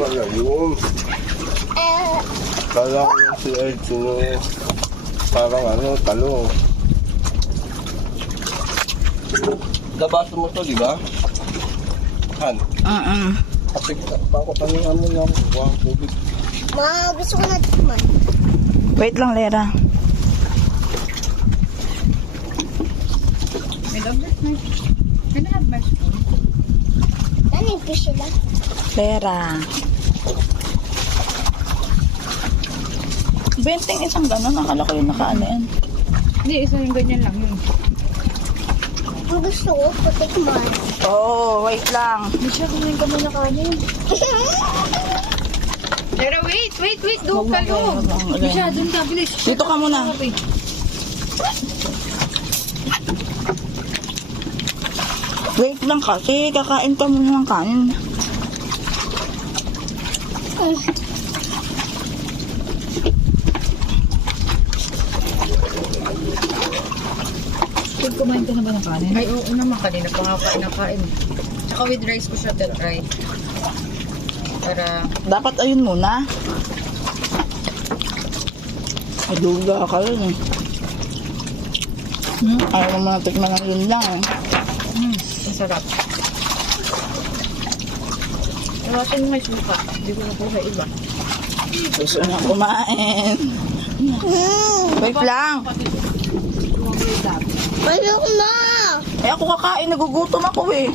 pala yun. Kala ko yung si Ed, parang talong. Labasan mo to, di ba? Han? Kasi pakutanungan mo lang ang tubig. Ma, gusto ko na tikman. Wait lang, Lera. May doglet na. Can I have my spoon? Ano yung fish sila? Lera. Benting isang gano'n. Nakala ko yung nakaano yan. Hindi, isa yung ganyan lang yun. Ang gusto ko, patikman. Oh, wait lang. Misha, kumain ka muna kanin. Pero wait. Doon ka loob. Misha, doon ka, bilis. Dito ka muna. Wait lang kasi. Kakain ka muna ng kanin. Kung kumain ka na ba ng kanin? Ay, oo naman. Kanina pa nga kain. Tsaka with rice ko siya try. Para... Dapat ayun muna. Maduga ka yun eh. Ayaw mo mga tikman ng yun lang eh. Ang sarap. Iwasin mo may suka. Hindi ko na po sa iba. Gusto na kumain. Wait lang. Ano na? Eh ako kakain, nagugutom ako eh.